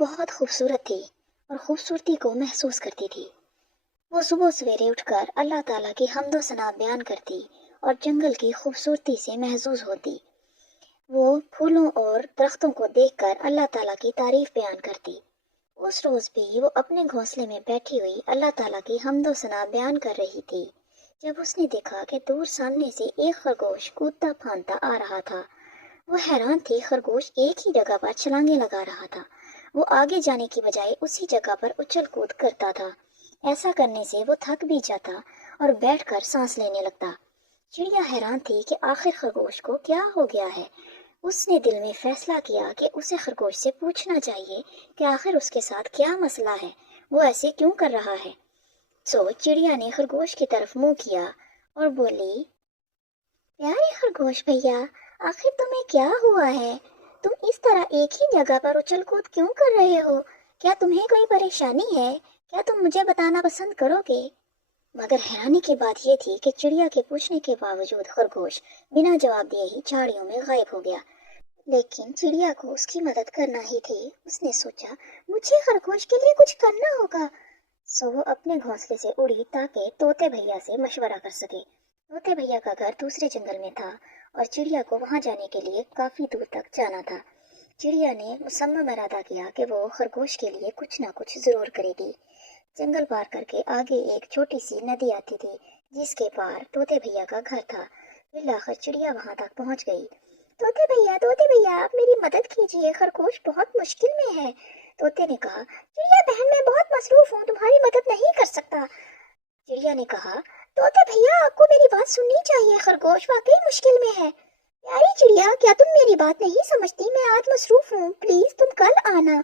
وہ بہت خوبصورت تھی اور خوبصورتی کو محسوس کرتی تھی۔ وہ صبح سویرے اٹھ کر اللہ تعالیٰ کی حمد و ثنا بیان کرتی اور جنگل کی خوبصورتی سے محظوظ ہوتی۔ وہ پھولوں اور درختوں کو دیکھ کر اللہ تعالیٰ کی تعریف بیان کرتی۔ اس روز بھی وہ اپنے گھونسلے میں بیٹھی ہوئی اللہ تعالیٰ کی حمد و ثنا بیان کر رہی تھی، جب اس نے دیکھا کہ دور سامنے سے ایک خرگوش کودتا پھاندتا آ رہا تھا۔ وہ حیران تھی، خرگوش ایک ہی جگہ پر چھلانگیں لگا رہا تھا۔ وہ آگے جانے کی بجائے اسی جگہ پر اچھل کود کرتا تھا۔ ایسا کرنے سے وہ تھک بھی جاتا اور بیٹھ کر سانس لینے لگتا۔ چڑیا حیران تھی کہ آخر خرگوش کو کیا ہو گیا ہے۔ اس نے دل میں فیصلہ کیا کہ اسے خرگوش سے پوچھنا چاہیے کہ آخر اس کے ساتھ کیا مسئلہ ہے، وہ ایسے کیوں کر رہا ہے۔ چڑیا نے خرگوش کی طرف منہ کیا اور بولی، پیارے خرگوش بھیا، آخر تمہیں کیا ہوا ہے؟ تم اس طرح ایک ہی جگہ پر اچھل کود کیوں کر رہے ہو؟ کیا تمہیں کوئی پریشانی ہے؟ کیا تم مجھے بتانا پسند کرو گے؟ مگر حیرانی کی بات یہ تھی کہ چڑیا کے پوچھنے کے باوجود خرگوش بنا جواب دیے ہی جھاڑیوں میں غائب ہو گیا۔ لیکن چڑیا کو اس کی مدد کرنا ہی تھی۔ اس نے سوچا، مجھے خرگوش کے لیے کچھ کرنا ہوگا۔ وہ اپنے گھونسلے سے اڑی تاکہ طوطے بھیا سے مشورہ کر سکے۔ طوطے بھیا کا گھر دوسرے جنگل میں تھا اور چڑیا کو وہاں جانے کے لیے کافی دور تک جانا تھا۔ چڑیا نے مصمم ارادہ کیا کہ وہ خرگوش کے لیے کچھ نہ کچھ ضرور کرے گی۔ جنگل پار کر کے آگے ایک چھوٹی سی ندی آتی تھی جس کے پار طوطے بھیا کا گھر تھا۔ بالآخر چڑیا وہاں تک پہنچ گئی۔ طوطے بھیا آپ میری مدد کیجیے، خرگوش بہت مشکل میں ہے۔ طوطے نے کہا، چڑیا بہن میں بہت مصروف ہوں، تمہاری مدد نہیں کر سکتا۔ چڑیا نے کہا، طوطے بھیا آپ کو میری بات سننی چاہیے، خرگوش واقعی مشکل میں ہے۔ پیاری چڑیا، کیا تم میری بات نہیں سمجھتی؟ میں آج مصروف ہوں، پلیز تم کل آنا۔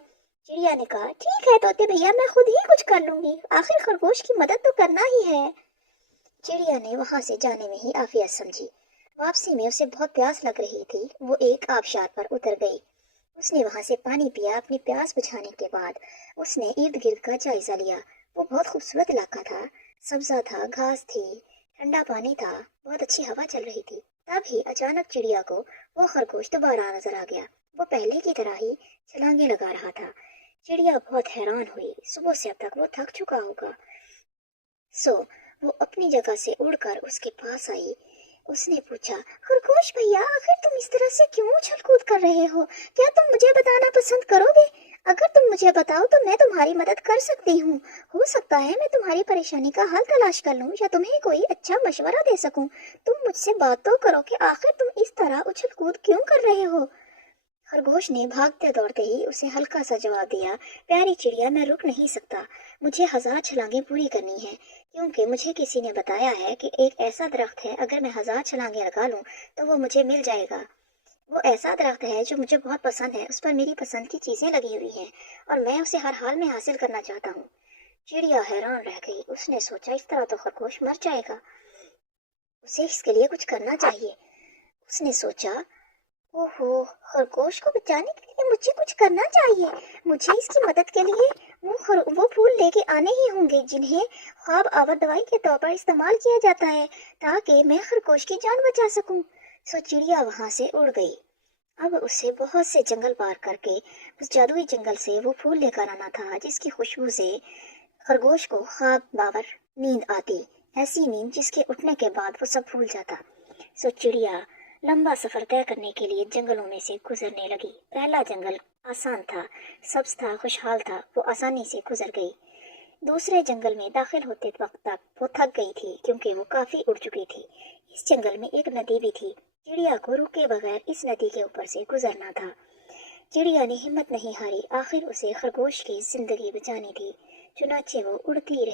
چڑیا نے کہا، ٹھیک ہے طوطے بھیا، میں خود ہی کچھ کر لوں گی، آخر خرگوش کی مدد تو کرنا ہی ہے۔ چڑیا نے وہاں سے جانے میں ہی عافیت سمجھی۔ واپسی میں اسے بہت پیاس لگ رہی تھی۔ وہ ایک آبشار پر اتر گئی۔ اس نے وہاں سے پانی پیا۔ اپنی پیاس بجھانے کے بعد اس نے ارد گرد کا جائزہ لیا۔ وہ بہت خوبصورت علاقہ تھا، سبزہ تھا، گھاس تھی، ٹھنڈا پانی تھا، بہت اچھی ہوا چل رہی تھی۔ تبھی اچانک چڑیا کو وہ خرگوش دوبارہ نظر آ گیا۔ وہ پہلے کی طرح ہی چھلانگیں لگا رہا تھا۔ چڑیا بہت حیران ہوئی، صبح سے اب تک وہ تھک چکا ہوگا۔ وہ اپنی جگہ سے اڑ کر اس کے پاس آئی۔ اس نے پوچھا، خرگوش بھیا آخر تم اس طرح سے کیوں اچھل کود کر رہے ہو؟ کیا تم مجھے بتانا پسند کرو گے؟ اگر تم مجھے بتاؤ تو میں تمہاری مدد کر سکتی ہوں۔ ہو سکتا ہے میں تمہاری پریشانی کا حل تلاش کر لوں یا تمہیں کوئی اچھا مشورہ دے سکوں۔ تم مجھ سے بات تو کرو کہ آخر تم اس طرح اچھل کود کیوں کر رہے ہو؟ خرگوش نے بھاگتے دوڑتے ہی اسے ہلکا سا جواب دیا، پیاری چڑیا میں رک نہیں سکتا، مجھے 1000 چھلانگیں پوری کرنی ہیں، کیونکہ مجھے کسی نے بتایا ہے کہ ایک ایسا درخت ہے، اگر میں 1000 چھلانگیں لگا لوں تو وہ مجھے مل جائے گا۔ وہ ایسا درخت ہے جو مجھے بہت پسند ہے، اس پر میری پسند کی چیزیں لگی ہوئی ہیں اور میں اسے ہر حال میں حاصل کرنا چاہتا ہوں۔ چڑیا حیران رہ گئی۔ اس نے سوچا، اس طرح تو خرگوش مر جائے گا، اسے اس کے لیے کچھ کرنا چاہیے۔ اس نے سوچا، اوہو، خرگوش کو بچانے کے لیے مجھے کچھ کرنا چاہیے۔ مجھے اس کی مدد کے لیے وہ پھول لے کے آنے ہی ہوں گے جنہیں خواب آور دوائی کے طور پر استعمال کیا جاتا ہے، تاکہ میں خرگوش کی جان بچا سکوں۔ چڑیا وہاں سے اڑ گئی۔ اب اسے بہت سے جنگل پار کر کے اس جادوئی جنگل سے وہ پھول لے کر آنا تھا جس کی خوشبو سے خرگوش کو خواب باور نیند آتی، ایسی نیند جس کے اٹھنے کے بعد وہ سب بھول جاتا۔ چڑیا لمبا سفر طے کرنے کے لیے جنگلوں میں سے گزرنے لگی۔ پہلا جنگل آسان تھا، سبز تھا، خوشحال تھا، وہ آسانی سے گزر گئی۔ دوسرے جنگل میں داخل ہوتے وقت تک وہ تھک گئی تھی کیونکہ وہ کافی اڑ چکی تھی۔ اس جنگل میں ایک ندی بھی تھی۔ چڑیا کو رکے بغیر اس ندی کے اوپر سے گزرنا تھا۔ چڑیا نے ہمت نہیں ہاری، آخر اسے خرگوش کی زندگی بچانی تھی۔ چنانچہ وہ اڑتی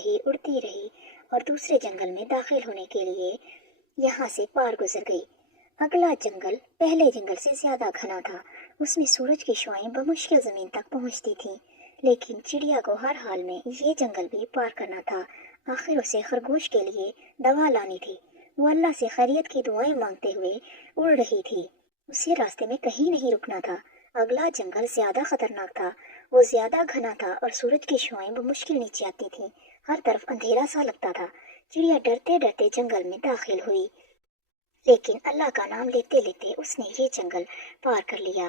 رہی اور دوسرے جنگل میں داخل ہونے کے لیے یہاں سے پار گزر گئی۔ اگلا جنگل پہلے جنگل سے زیادہ گھنا تھا، اس میں سورج کی شعاعیں بمشکل زمین تک پہنچتی تھیں، لیکن چڑیا کو ہر حال میں یہ جنگل بھی پار کرنا تھا۔ آخر اسے خرگوش کے لیے دوا لانی تھی۔ وہ اللہ سے خیریت کی دعائیں مانگتے ہوئے اڑ رہی تھی۔ اسے راستے میں کہیں نہیں رکنا تھا۔ اگلا جنگل زیادہ خطرناک تھا، وہ زیادہ گھنا تھا اور سورج کی شعاعیں بمشکل نیچے آتی تھیں، ہر طرف اندھیرا سا لگتا تھا۔ چڑیا ڈرتے ڈرتے جنگل میں داخل ہوئی، لیکن اللہ کا نام لیتے لیتے اس نے یہ جنگل پار کر لیا۔